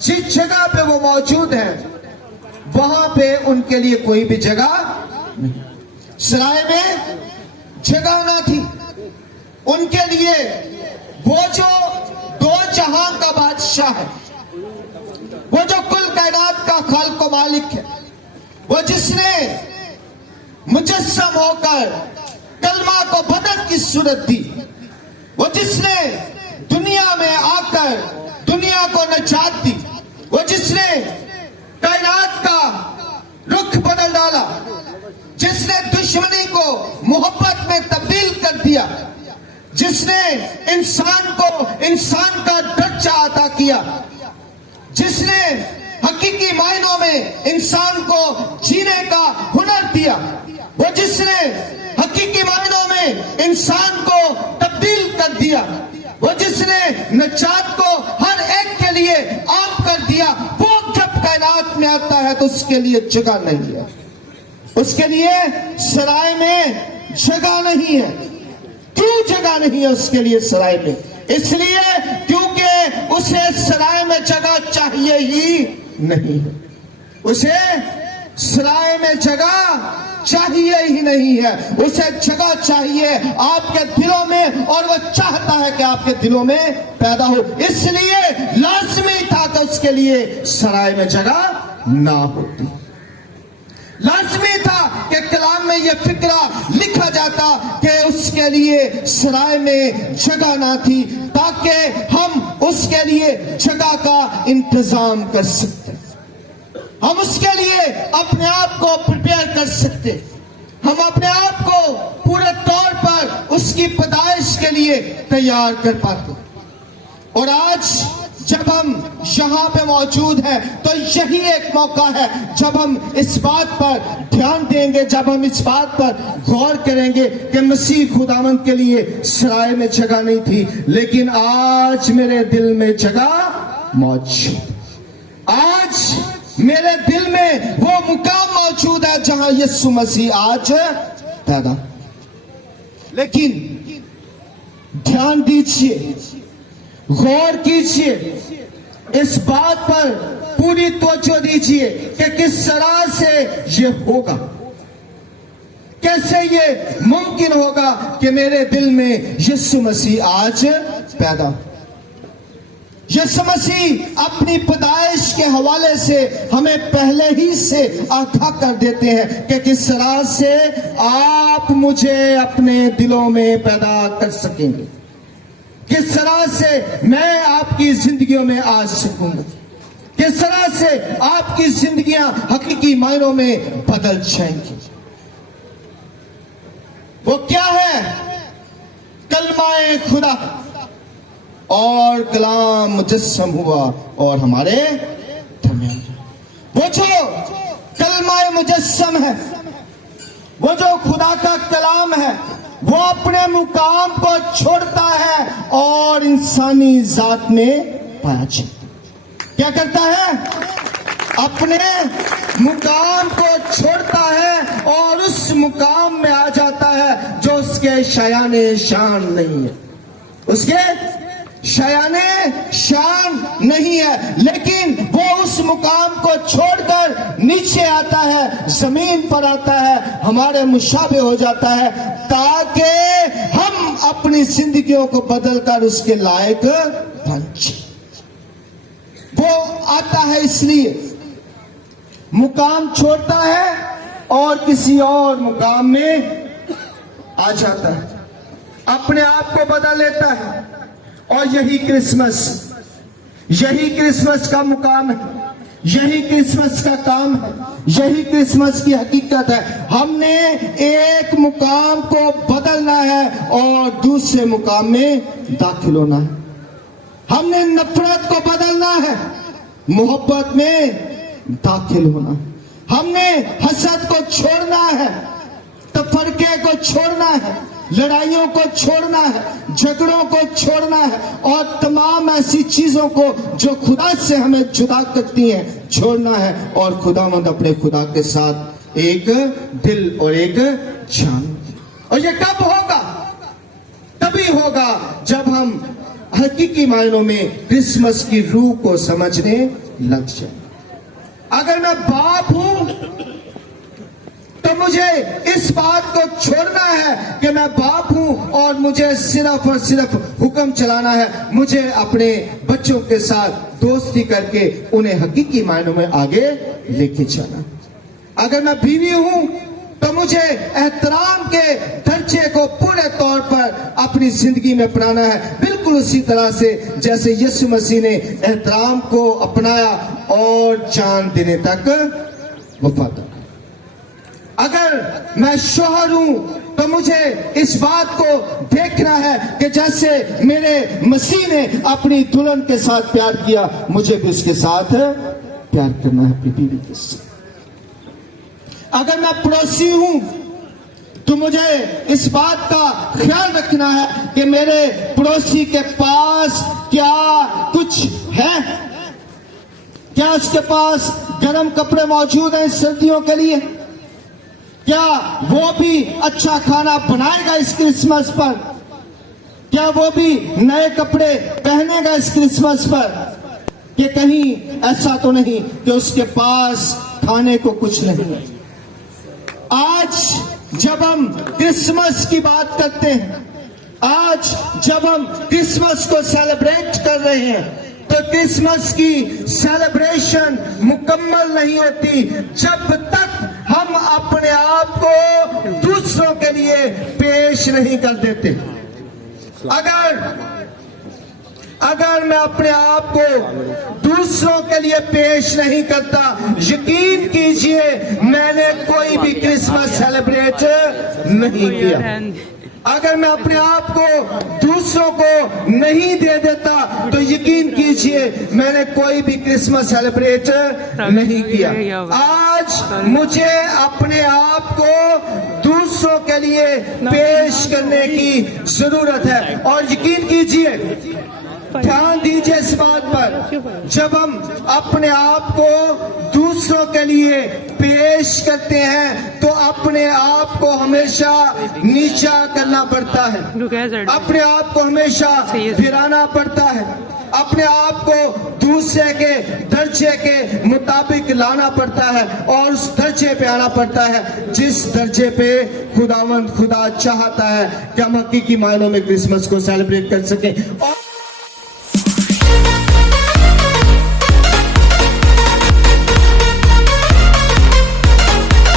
जिस जगह पे वो मौजूद हैं वहां पे उनके लिए कोई भी जगह नहीं। सराय में जगह ना थी उनके लिए। वो जो दो जहां का बादशाह है, वो जो कुल कायनात का खालिक मालिक है, वो जिसने मुजस्सम होकर कलमा को बदन की सूरत दी, वो जिसने दुनिया में आकर दुनिया को नजात दी, वो जिसने कायनात का रुख बदल डाला, जिसने दुश्मनी को मोहब्बत में तब्दील कर दिया, जिसने इंसान को इंसान का दर्जा अता किया, जिसने हकीकी मायनों में इंसान को जीने का हुनर दिया, वो जिसने हकीकी मायनों में इंसान को तब्दील कर दिया, वो जिसने नजात को हर एक के लिए आम कर दिया, वो जब कायनात में आता है तो उसके लिए जगह नहीं है। उसके लिए सराय में जगह नहीं है। क्यों जगह नहीं है उसके लिए सराय में? इसलिए क्योंकि उसे सराय में जगह चाहिए ही नहीं है। उसे सराय में जगह चाहिए ही नहीं है। उसे जगह चाहिए आपके दिलों में, और वो चाहता है कि आपके दिलों में पैदा हो। इसलिए लाजमी था कि उसके लिए सराय में जगह ना होती। लाजमी था कि कलाम में यह फिक्रा लिखा जाता कि उसके लिए सराय में जगह ना थी, ताकि हम उसके लिए जगह का इंतजाम कर सकते, हम उसके लिए अपने आप को प्रिपेयर कर सकते, हम अपने आप को पूरे तौर पर उसकी पैदाइश के लिए तैयार कर पाते। और आज जब हम यहाँ पे मौजूद हैं तो यही एक मौका है जब हम इस बात पर ध्यान देंगे, जब हम इस बात पर गौर करेंगे कि मसीह खुदावंद के लिए सराय में जगह नहीं थी, लेकिन आज मेरे दिल में जगह मौजूद। आज मेरे दिल में वो मुकाम मौजूद है जहां यीशु मसीह आज पैदा। लेकिन ध्यान दीजिए, गौर कीजिए, इस बात पर पूरी तवज्जो दीजिए कि किस तरह से ये होगा, कैसे ये मुमकिन होगा कि मेरे दिल में यीशु मसीह आज पैदा। यीशु मसीह अपनी पैदाइश के हवाले से हमें पहले ही से आगाह कर देते हैं कि किस तरह से आप मुझे अपने दिलों में पैदा कर सकेंगे, किस तरह से मैं आपकी जिंदगियों में आ सकूंगा, किस तरह से आपकी जिंदगियां हकीकी मायनों में बदल जाएंगी। वो क्या है? कलमाए खुदा, और कलाम मुजस्सम हुआ और हमारे दरमियान। वो जो कलमाए मुजस्सम है, वो जो खुदा का कलाम है, वो अपने मुकाम को छोड़ता है और इंसानी जात में पाया जाता है। क्या करता है? अपने मुकाम को छोड़ता है और उस मुकाम में आ जाता है जो उसके शायाने शान नहीं है, उसके शायाने शान नहीं है, लेकिन वो उस मुकाम को छोड़कर नीचे आता है, जमीन पर आता है, हमारे मुशाबे हो जाता है, ताकि हम अपनी जिंदगियों को बदलकर उसके लायक बन जाए। वो आता है इसलिए मुकाम छोड़ता है और किसी और मुकाम में आ जाता है, अपने आप को बदल लेता है। और यही क्रिसमस का मुकाम है, यही क्रिसमस का काम है, यही क्रिसमस की हकीकत है। हमने एक मुकाम को बदलना है और दूसरे मुकाम में दाखिल होना है। हमने नफरत को बदलना है, मोहब्बत में दाखिल होना है। हमने हसद को छोड़ना है, तफरके को छोड़ना है, लड़ाइयों को छोड़ना है, झगड़ों को छोड़ना है, और तमाम ऐसी चीजों को जो खुदा से हमें जुदा करती हैं छोड़ना है, और खुदावंद अपने खुदा के साथ एक दिल और एक जान। और ये कब होगा? तभी होगा जब हम हकीकी मायनों में क्रिसमस की रूह को समझने लग जाए। अगर मैं बाप हूं तो मुझे इस बात को छोड़ना है कि मैं बाप हूं और मुझे सिर्फ और सिर्फ हुक्म चलाना है। मुझे अपने बच्चों के साथ दोस्ती करके उन्हें हकीकी मायनों में आगे लेके जाना। अगर मैं बीवी हूं तो मुझे एहतराम के दर्जे को पूरे तौर पर अपनी जिंदगी में अपनाना है, बिल्कुल उसी तरह से जैसे यीशु मसीह ने एहतराम को अपनाया और जान देने तक वफादार। अगर मैं शौहर हूं तो मुझे इस बात को देखना है कि जैसे मेरे मसीह ने अपनी दुल्हन के साथ प्यार किया, मुझे भी उसके साथ प्यार करना है, अपनी बीवी के साथ। अगर मैं पड़ोसी हूं तो मुझे इस बात का ख्याल रखना है कि मेरे पड़ोसी के पास क्या कुछ है, क्या उसके पास गर्म कपड़े मौजूद हैं सर्दियों के लिए, क्या वो भी अच्छा खाना बनाएगा इस क्रिसमस पर, क्या वो भी नए कपड़े पहनेगा इस क्रिसमस पर, कि कहीं ऐसा तो नहीं कि उसके पास खाने को कुछ नहीं है। आज जब हम क्रिसमस की बात करते हैं, आज जब हम क्रिसमस को सेलिब्रेट कर रहे हैं, तो क्रिसमस की सेलिब्रेशन मुकम्मल नहीं होती जब तक हम अपने आप को दूसरों के लिए पेश नहीं कर देते। अगर मैं अपने आप को दूसरों के लिए पेश नहीं करता, यकीन कीजिए मैंने कोई भी क्रिसमस सेलिब्रेट नहीं किया। अगर मैं अपने आप को दूसरों को नहीं दे देता तो यकीन कीजिए मैंने कोई भी क्रिसमस सेलिब्रेट नहीं किया। आज मुझे अपने आप को दूसरों के लिए पेश करने की जरूरत है, और यकीन कीजिए, ध्यान दीजिए इस बात पर, जब हम अपने आप को दूसरों के लिए पेश करते हैं तो अपने आप को हमेशा नीचा करना पड़ता है, अपने आप को हमेशा गिराना पड़ता है, अपने आप को दूसरे के दर्जे के मुताबिक लाना पड़ता है और उस दर्जे पे आना पड़ता है जिस दर्जे पे खुदा चाहता है कि हम हकीकी मायनों में क्रिसमस को सेलिब्रेट कर सकें। और